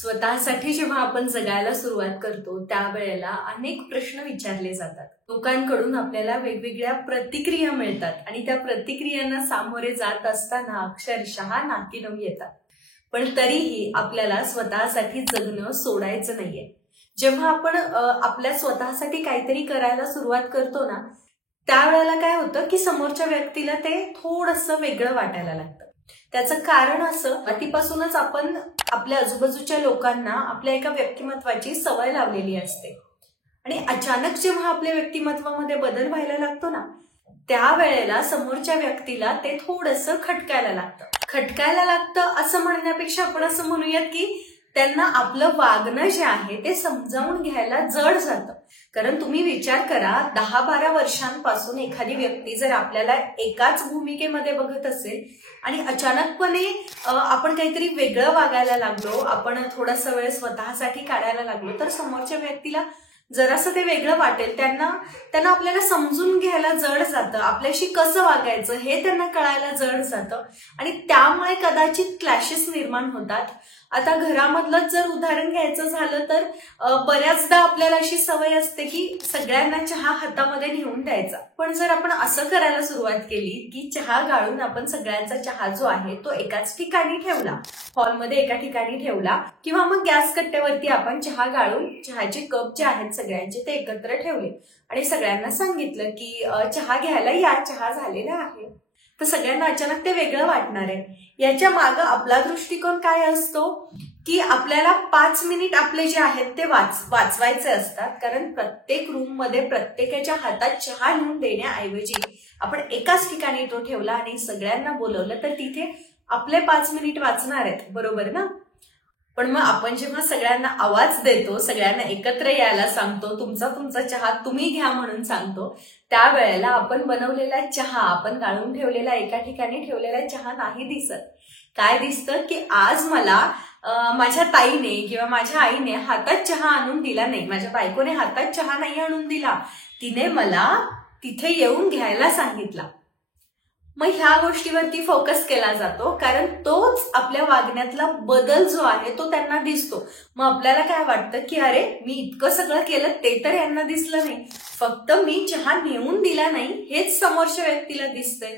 स्वतःसाठी जेव्हा आपण जगायला सुरुवात करतो त्यावेळेला अनेक प्रश्न विचारले जातात. लोकांकडून आपल्याला वेगवेगळ्या प्रतिक्रिया मिळतात आणि त्या प्रतिक्रियांना सामोरे जात असताना अक्षरशः नाकीनऊ येतात. पण तरीही आपल्याला स्वतःसाठी जगणं सोडायचं नाहीये. जेव्हा आपण आपल्या स्वतःसाठी काहीतरी करायला सुरुवात करतो ना, त्यावेळेला काय होतं की समोरच्या व्यक्तीला ते थोडंसं वेगळं वाटायला लागतं. त्याचं कारण असं, आधीपासूनच आपण आपल्या आजूबाजूच्या लोकांना आपल्या एका व्यक्तिमत्वाची सवय लावलेली असते आणि अचानक जेव्हा आपल्या व्यक्तिमत्वामध्ये बदल व्हायला लागतो ना, त्यावेळेला समोरच्या व्यक्तीला ते थोडंसं खटकायला लागतं असं म्हणण्यापेक्षा आपण असं म्हणूयात की त्यांना आपलं वागणं जे आहे ते समजावून घ्यायला जड जातं. कारण तुम्ही विचार करा, 10-12 वर्षांपासून एखादी व्यक्ती जर आपल्याला एकाच भूमिकेमध्ये बघत असेल आणि अचानकपणे आपण काहीतरी वेगळं वागायला लागलो, आपण थोडासा वेळ स्वतःसाठी काढायला लागलो, तर समोरच्या व्यक्तीला जरासं ते वेगळं वाटेल. त्यांना आपल्याला समजून घ्यायला जड जातं, आपल्याशी कसं वागायचं हे त्यांना कळायला जड जातं आणि त्यामुळे कदाचित क्लॅशेस निर्माण होतात. आता घरामधलं जर उदाहरण घ्यायचं झालं तर बऱ्याचदा आपल्याला अशी सवय असते की सगळ्यांना चहा हातामध्ये नेऊन द्यायचा. पण जर आपण असं करायला सुरुवात केली की चहा गाळून आपण सगळ्यांचा चहा जो आहे तो एकाच ठिकाणी ठेवला, हॉलमध्ये एका ठिकाणी ठेवला, किंवा मग गॅस कट्ट्यावरती आपण चहा गाळून चहाचे कप जे आहेत सगळ्यांचे ते एकत्र ठेवले आणि सगळ्यांना सांगितलं की चहा घ्यायला या, चहा झालेला आहे, तर सगळ्यांना अचानक ते वेगळं वाटणार आहे. याच्या मागं आपला दृष्टिकोन काय असतो की आपल्याला 5 मिनिट आपले जे आहेत ते वाचवायचे असतात. कारण प्रत्येक रूम मध्ये प्रत्येकाच्या हातात चहा नेऊन देण्याऐवजी आपण एकाच ठिकाणी तो ठेवला आणि सगळ्यांना बोलवलं तर तिथे आपले 5 मिनिट वाचणार आहेत, बरोबर ना? पण मग आपण जेव्हा सगळ्यांना आवाज देतो, सगळ्यांना एकत्र यायला सांगतो, तुमचा चहा तुम्ही घ्या म्हणून सांगतो, त्यावेळेला आपण बनवलेला चहा, आपण गाळून ठेवलेला एका ठिकाणी ठेवलेला चहा नाही दिसत. काय दिसतं की आज मला माझ्या ताईने किंवा माझ्या आईने हातात चहा आणून दिला नाही, माझ्या बायकोने हातात चहा नाही आणून दिला, तिने मला तिथे येऊन घ्यायला सांगितला. मग ह्या गोष्टीवरती फोकस केला जातो कारण तोच आपल्या वागण्यातला बदल जो आहे तो त्यांना दिसतो. मग आपल्याला काय वाटतं की अरे मी इतकं सगळं केलं ते तर यांना दिसलं नाही, फक्त मी चहा नेऊन दिला नाही हेच समोरच्या व्यक्तीला दिसतंय.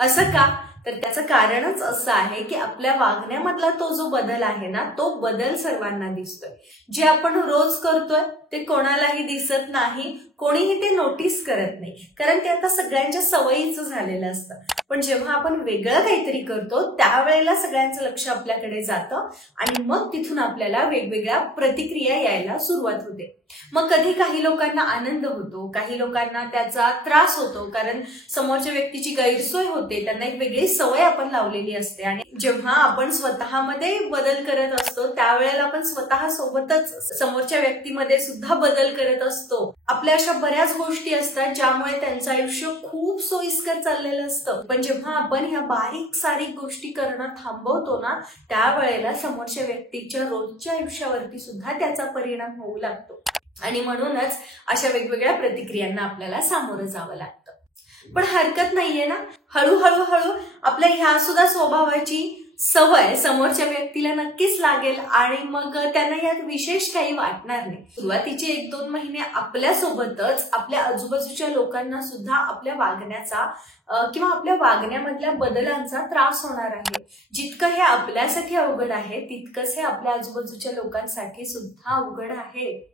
असं का? तर त्याचं कारणच असं आहे की आपल्या वागण्यामधला तो जो बदल आहे ना, तो बदल सर्वांना दिसतोय. जे आपण रोज करतोय ते कोणालाही दिसत नाही, कोणीही ते नोटीस करत नाही, कारण ते आता सगळ्यांच्या सवयीचं झालेलं असतं. पण जेव्हा आपण वेगळं काहीतरी करतो त्यावेळेला सगळ्यांचं लक्ष आपल्याकडे जातं आणि मग तिथून आपल्याला वेगवेगळ्या प्रतिक्रिया यायला सुरुवात होते. मग कधी काही लोकांना आनंद होतो, काही लोकांना त्याचा त्रास होतो, कारण समोरच्या व्यक्तीची गैरसोय होते, त्यांना एक वेगळी सवय आपण लावलेली असते. आणि जेव्हा आपण स्वतःमध्ये बदल करत असतो त्यावेळेला आपण स्वतः सोबतच समोरच्या व्यक्तीमध्ये सुद्धा बदल करत असतो. आपल्या अशा बऱ्याच गोष्टी असतात ज्यामुळे त्यांचं आयुष्य खूप सोयीस्कर चाललेलं असतं. पण जेव्हा आपण ह्या बारीक सारीक गोष्टी करणं थांबवतो ना, त्यावेळेला समोरच्या व्यक्तीच्या रोजच्या आयुष्यावरती सुद्धा त्याचा परिणाम होऊ लागतो आणि म्हणूनच अशा वेगवेगळ्या प्रतिक्रियांना आपल्याला सामोरं जावं लागतं. पण हरकत नाहीये ना, हळूहळू आपल्या ह्या सुद्धा स्वभावाची सवय समोरच्या व्यक्तीला नक्कीच लागेल आणि मग त्यांना यात विशेष काही वाटणार नाही. सुरुवातीचे 1-2 महिने आपल्यासोबतच आपल्या आजूबाजूच्या लोकांना सुद्धा आपल्या वागण्याचा किंवा आपल्या वागण्यामधल्या बदलांचा त्रास होणार आहे. जितकं हे आपल्यासाठी अवघड आहे तितकंच हे आपल्या आजूबाजूच्या लोकांसाठी सुद्धा अवघड आहे.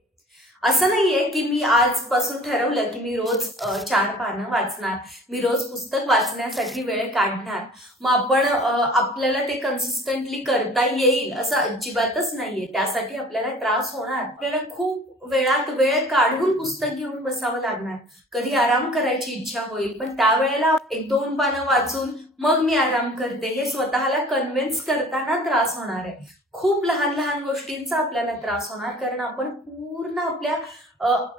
असं नाहीये की मी आजपासून ठरवलं की मी रोज 4 पानं वाचणार, मी रोज पुस्तक वाचण्यासाठी वेळ काढणार, मग आपण आपल्याला ते कन्सिस्टंटली करता येईल असं अजिबातच नाहीये. त्यासाठी आपल्याला त्रास होणार, आपल्याला खूप वेळात वेळ काढून पुस्तक घेऊन बसावं लागणार, कधी आराम करायची इच्छा होईल, पण त्यावेळेला 1-2 पानं वाचून मग मी आराम करते हे स्वतःला कन्व्हिन्स करताना त्रास होणार आहे. खूप लहान लहान गोष्टींचा आपल्याला त्रास होणार कारण आपण पूर्ण आपल्या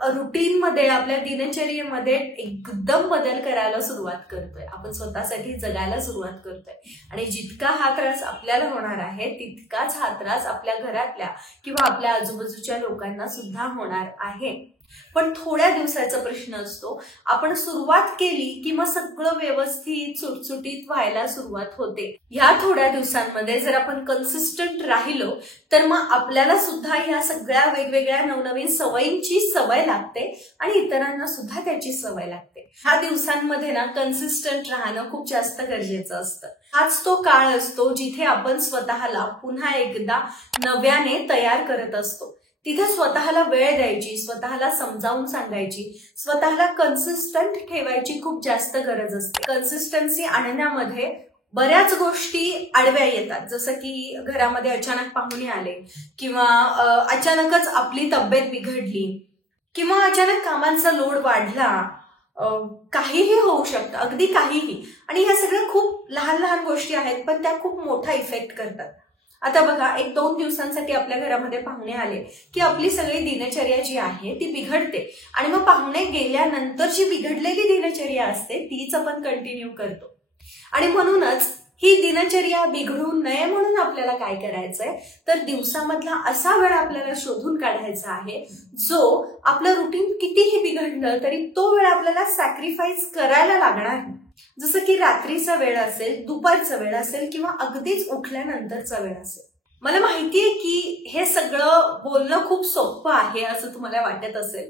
रुटीनमध्ये, आपल्या दिनचर्येमध्ये एकदम बदल करायला सुरुवात करतोय, आपण स्वतःसाठी जगायला सुरुवात करतोय. आणि जितका हा त्रास आपल्याला होणार आहे तितकाच हा त्रास आपल्या घरातल्या किंवा आपल्या आजूबाजूच्या लोकांना सुद्धा होणार आहे. पण थोड्या दिवसाचा प्रश्न असतो. आपण सुरुवात केली की मग सगळं व्यवस्थित सुटसुटीत व्हायला सुरुवात होते. ह्या थोड्या दिवसांमध्ये जर आपण कन्सिस्टंट राहिलो तर मग आपल्याला सुद्धा ह्या सगळ्या वेगवेगळ्या नवनवीन सवयींची सवय लागते आणि इतरांना सुद्धा त्याची सवय लागते. ह्या दिवसांमध्ये ना कन्सिस्टंट राहणं खूप जास्त गरजेचं असतं. हाच तो काळ असतो जिथे आपण स्वतःला पुन्हा एकदा नव्याने तयार करत असतो. तिथे स्वतःला वेळ द्यायची, स्वतःला समजावून सांगायची, स्वतःला कन्सिस्टंट ठेवायची खूप जास्त गरज असते. कन्सिस्टन्सी आणण्यामध्ये बऱ्याच गोष्टी आडव्या येतात, जसं की घरामध्ये अचानक पाहुणे आले किंवा अचानकच आपली तब्येत बिघडली किंवा अचानक कामांचा लोड वाढला, काहीही होऊ शकतं, अगदी काहीही. आणि ह्या सगळ्या खूप लहान लहान गोष्टी आहेत पण त्या खूप मोठा इफेक्ट करतात. आता बघा, 1-2 दिवसांसाठी आपल्या घरामध्ये पाहुणे आले की आपली सगळी दिनचर्या जी आहे ती बिघडते आणि मग पाहुणे गेल्यानंतर जी बिघडलेली दिनचर्या असते तीच आपण कंटिन्यू करतो. आणि म्हणूनच ही दिनचर्या बिघडू नये म्हणून आपल्याला काय करायचंय तर दिवसामधला असा वेळ आपल्याला शोधून काढायचा आहे जो आपलं रुटीन कितीही बिघडलं तरी तो वेळ आपल्याला सॅक्रिफाईस करायला लागणार नाही. जसं की रात्रीचा वेळ असेल, दुपारचा वेळ असेल किंवा अगदीच उठल्यानंतरचा वेळ असेल. मला माहितीये की हे सगळं बोलणं खूप सोपं आहे असं तुम्हाला वाटत असेल,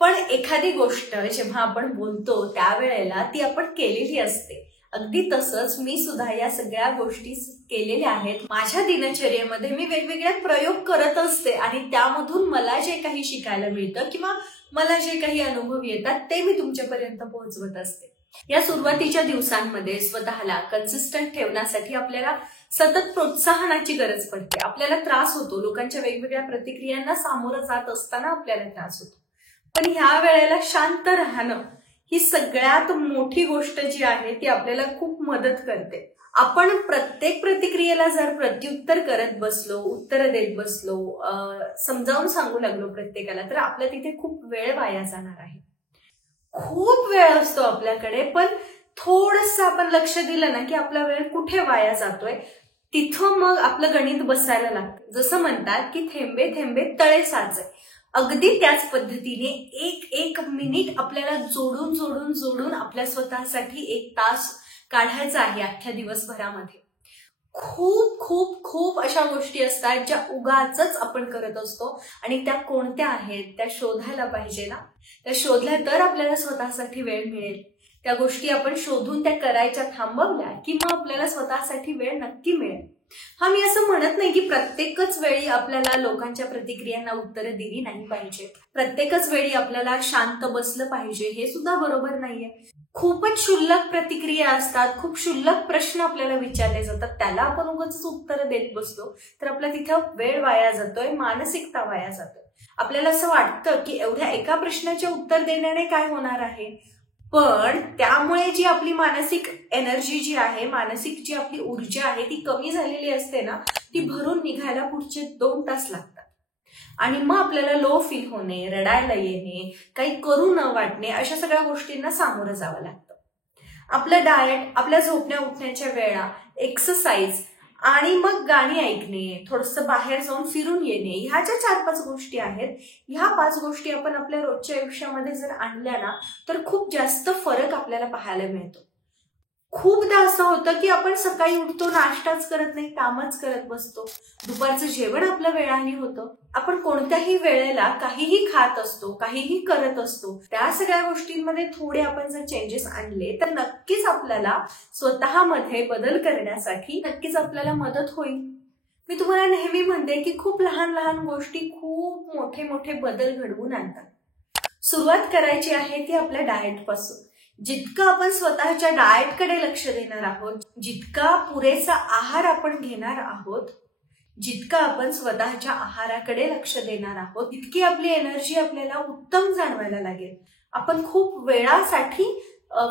पण एखादी गोष्ट जेव्हा आपण बोलतो त्यावेळेला ती आपण केलेली असते. अगदी तसंच मी सुद्धा या सगळ्या गोष्टी केलेल्या आहेत. माझ्या दिनचर्येमध्ये मी वेगवेगळे प्रयोग करत असते आणि त्यामधून मला जे काही शिकायला मिळतं किंवा मला जे काही अनुभव येतात ते मी तुमच्यापर्यंत पोहोचवत असते. या सुरुवातीच्या दिवसांमध्ये स्वतःला कन्सिस्टंट ठेवण्यासाठी आपल्याला सतत प्रोत्साहनाची गरज पडते. आपल्याला त्रास होतो, लोकांच्या वेगवेगळ्या प्रतिक्रियांना सामोरं जात असताना आपल्याला त्रास होतो. पण ह्या वेळेला शांत राहणं ही सगळ्यात मोठी गोष्ट जी आहे ती आपल्याला खूप मदत करते. आपण प्रत्येक प्रतिक्रियेला जर प्रत्युत्तर करत बसलो, उत्तर देत बसलो, समजावून सांगू लागलो प्रत्येकाला, तर आपल्या तिथे खूप वेळ वाया जाणार आहे. खूप वेळ असतो आपल्याकडे, पण थोडंसं आपण लक्ष दिलं ना की आपला वेळ कुठे वाया जातोय तिथं मग आपलं गणित बसायला लागतं. जसं म्हणतात की थेंबे थेंबे तळे साचे, अगदी त्याच पद्धतीने एक मिनिट आपल्याला जोडून जोडून जोडून आपल्या स्वतःसाठी 1 तास काढायचा आहे अख्ख्या दिवसभरामध्ये. खूप खूप खूप अशा गोष्टी असतात ज्या उगाचच आपण करत असतो आणि त्या कोणत्या आहेत त्या शोधायला पाहिजे ना. त्या शोधल्या तर आपल्याला स्वतःसाठी वेळ मिळेल. त्या गोष्टी आपण शोधून त्या करायच्या थांबवल्या की मग आपल्याला स्वतःसाठी वेळ नक्की मिळेल. हा, मी असं म्हणत नाही की प्रत्येकच वेळी आपल्याला लोकांच्या प्रतिक्रियांना उत्तरं दिली नाही पाहिजे, प्रत्येकच वेळी आपल्याला शांत बसलं पाहिजे, हे सुद्धा बरोबर नाहीये. खूपच क्षुल्लक प्रतिक्रिया असतात, खूप क्षुल्लक प्रश्न आपल्याला विचारले जातात, त्याला आपण उगाच उत्तर देत बसतो तर आपला तिथं वेळ वाया जातोय, मानसिकता वाया जातोय. आपल्याला असं वाटतं की एवढ्या एका प्रश्नाचे उत्तर देण्याने काय होणार आहे, पण त्यामुळे जी आपली मानसिक एनर्जी जी आहे, मानसिक जी आपली ऊर्जा आहे ती कमी झालेली असते ना, ती भरून निघायला पुढचे 2 तास लागतात. आणि मग आपल्याला लो फील होणे, रडायला येणे, काही करू न वाटणे, अशा सगळ्या गोष्टींना सामोरं जावं लागतं. आपलं डाएट, आपल्या झोपण्या उठण्याच्या वेळा, एक्सरसाइज आणि मग गाणी ऐकणे, थोडंसं बाहेर जाऊन फिरून येणे, ह्या ज्या 4-5 गोष्टी आहेत, ह्या 5 गोष्टी आपण आपल्या रोजच्या आयुष्यामध्ये जर आणल्या ना तर खूप जास्त फरक आपल्याला पाहायला मिळतो. खूपदा असं होतं की आपण सकाळी उठतो, नाश्ताच करत नाही, कामच करत बसतो, दुपारचं जेवण आपलं वेळाने होतं, आपण कोणत्याही वेळेला काहीही खात असतो, काहीही करत असतो. त्या सगळ्या गोष्टींमध्ये थोडे आपण जर चेंजेस आणले तर नक्कीच आपल्याला स्वतःमध्ये बदल करण्यासाठी नक्कीच आपल्याला मदत होईल. मी तुम्हाला नेहमी म्हणते की खूप लहान लहान गोष्टी खूप मोठे मोठे बदल घडवून आणतात. सुरुवात करायची आहे ती आपल्या डाएट पासून. जितकं आपण स्वतःच्या डाएटकडे लक्ष देणार आहोत, जितका पुरेसा आहार आपण घेणार आहोत, जितका आपण स्वतःच्या आहाराकडे लक्ष देणार आहोत, तितकी आपली एनर्जी आपल्याला उत्तम जाणवायला लागेल. आपण खूप वेळासाठी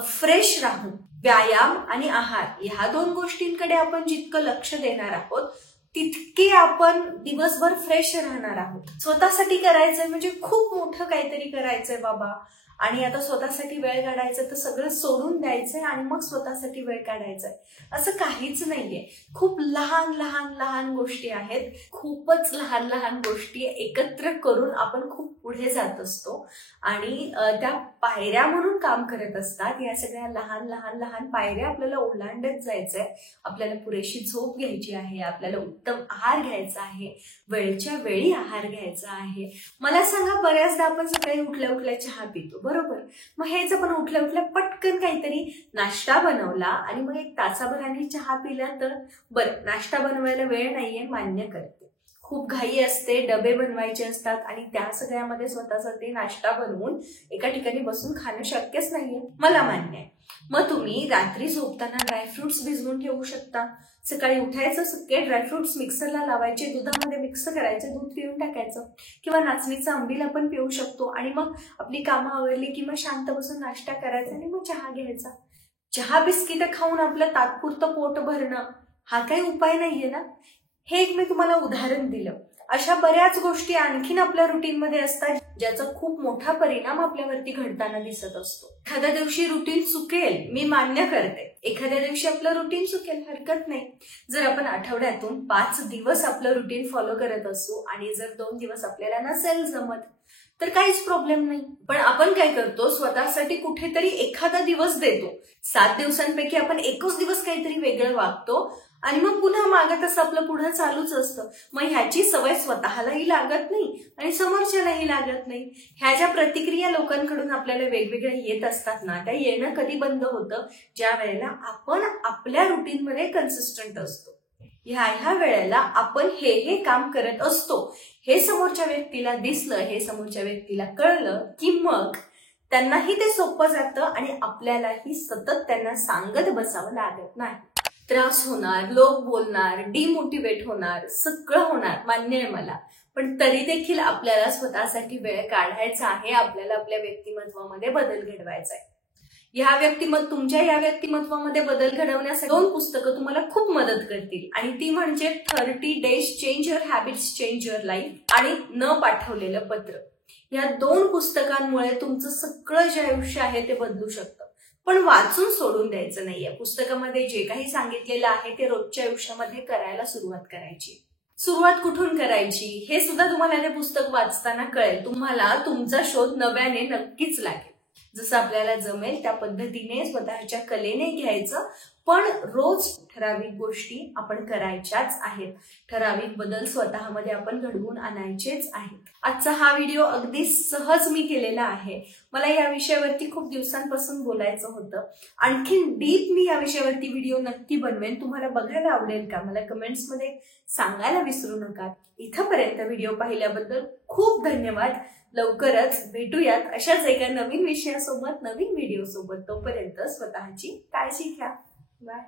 फ्रेश राहू. व्यायाम आणि आहार ह्या 2 गोष्टींकडे आपण जितकं लक्ष देणार आहोत तितके आपण दिवसभर फ्रेश राहणार आहोत. स्वतःसाठी करायचंय म्हणजे खूप मोठं काहीतरी करायचंय बाबा, आणि आता स्वतःसाठी वेळ काढायचा तर सगळं सोडून द्यायचंय आणि मग स्वतःसाठी वेळ काढायचाय, असं काहीच नाहीये. खूप लहान लहान लहान गोष्टी आहेत, खूपच लहान लहान गोष्टी एकत्र करून आपण खूप पुढे जात असतो आणि त्या पायऱ्या म्हणून काम करत असतात. या सगळ्या लहान लहान लहान पायऱ्या आपल्याला ओलांडत जायचंय. आपल्याला पुरेशी झोप घ्यायची आहे, आपल्याला उत्तम आहार घ्यायचा आहे, वेळच्या वेळी आहार घ्यायचा आहे. मला सांगा, बऱ्याचदा आपण सकाळी उठल्या उठल्या चहा पितो, बरोबर? मग हेच आपण उठल्या उठल्या पटकन काहीतरी नाश्ता बनवला आणि मग 1 तासाभराने चहा पिला तर बरं, नाश्ता बनवायला वेळ नाहीये, मान्य करते. खूप घाई असते, डबे बनवायचे असतात आणि त्या सगळ्यामध्ये स्वतःसाठी नाश्ता बनवून एका ठिकाणी बसून खाणं शक्यच नाहीये, मला मान्य आहे. मग तुम्ही रात्री झोपताना ड्रायफ्रुट्स भिजवून ठेवू शकता. सकाळी उठायचं, सगळे ड्रायफ्रुट्स मिक्सरला लावायचे, दुधामध्ये मिक्स करायचे, दूध पिऊन टाकायचं किंवा नाचणीचं आंबील आपण पिऊ शकतो आणि मग आपली कामं आवरली की मग शांत बसून नाश्ता करायचा आणि मग चहा घ्यायचा. चहा बिस्किट खाऊन आपलं तात्पुरतं पोट भरणं हा काही उपाय नाहीये ना. हे एक मी तुम्हाला उदाहरण दिलं. अशा बऱ्याच गोष्टी आणखीन आपल्या रुटीनमध्ये असतात ज्याचा खूप मोठा परिणाम आपल्यावरती घडताना दिसत असतो. एखाद्या दिवशी रुटीन चुकेल, मी मान्य करते. एखाद्या दिवशी आपलं रुटीन चुकेल, हरकत नाही. जर आपण आठवड्यातून 5 दिवस आपलं रुटीन फॉलो करत असू आणि जर 2 दिवस आपल्याला नसेल जमत तर काहीच प्रॉब्लेम नाही. पण आपण काय करतो, स्वतःसाठी कुठेतरी एखादा दिवस देतो. 7 दिवसांपैकी आपण एकच दिवस काहीतरी वेगळं वागतो आणि मग पुन्हा मागं तसं आपलं पुढे चालूच असतं. मग ह्याची सवय स्वतःलाही लागत नाही आणि समोरच्यालाही लागत नाही. ह्या ज्या प्रतिक्रिया लोकांकडून आपल्याला वेगवेगळ्या येत असतात ना, त्या येणं कधी बंद होतं, ज्या वेळेला आपण आपल्या रुटीनमध्ये कन्सिस्टंट असतो. ह्या वेळेला आपण हे काम करत असतो, हे समोरच्या व्यक्तीला दिसलं, हे समोरच्या व्यक्तीला कळलं की मग त्यांनाही ते सोपं जातं आणि आपल्यालाही सतत त्यांना सांगत बसावं लागत नाही. त्रास होणार, लोक बोलणार, डिमोटिवेट होणार, सगळं होणार, मान्य आहे मला. पण तरी देखील आपल्याला स्वतःसाठी वेळ काढायचा आहे. आपल्याला आपल्या व्यक्तिमत्वामध्ये बदल घडवायचा आहे. तुमच्या या व्यक्तिमत्वामध्ये बदल घडवण्यासाठी 2 पुस्तकं तुम्हाला खूप मदत करतील आणि ती म्हणजे 30 Days change your habits, change your life आणि न पाठवलेलं पत्र. या 2 पुस्तकांमुळे तुमचं सगळं जे आयुष्य आहे ते बदलू शकतं. पण वाचून सोडून द्यायचं नाहीये. पुस्तकामध्ये जे काही सांगितलेलं आहे ते रोजच्या आयुष्यामध्ये करायला सुरुवात करायची. सुरुवात कुठून करायची हे सुद्धा तुम्हाला ते पुस्तक वाचताना कळेल. तुम्हाला तुमचा शोध नव्याने नक्कीच लागेल. जसं आपल्याला जमेल त्या पद्धतीने स्वतःच्या कलेने घ्यायचं, पण रोज ठराविक गोष्टी आपण करायच्याच आहेत. ठराविक बदल स्वतःमध्ये आपण घडवून आणायचेच आहेत. आजचा हा व्हिडिओ अगदी सहज मी केलेला आहे. मला या विषयावरती खूप दिवसांपासून बोलायचं होतं. आणखीन डीप मी या विषयावरती व्हिडिओ नक्की बनवेन. तुम्हाला बघायला आवडेल का? मला कमेंट्समध्ये सांगायला विसरू नका. इथपर्यंत व्हिडिओ पाहिल्याबद्दल खूप धन्यवाद. लवकरच भेटूयात अशाच एका नवीन विषयासोबत, नवीन व्हिडिओ सोबत. तोपर्यंत स्वतःची काळजी घ्या. बाय.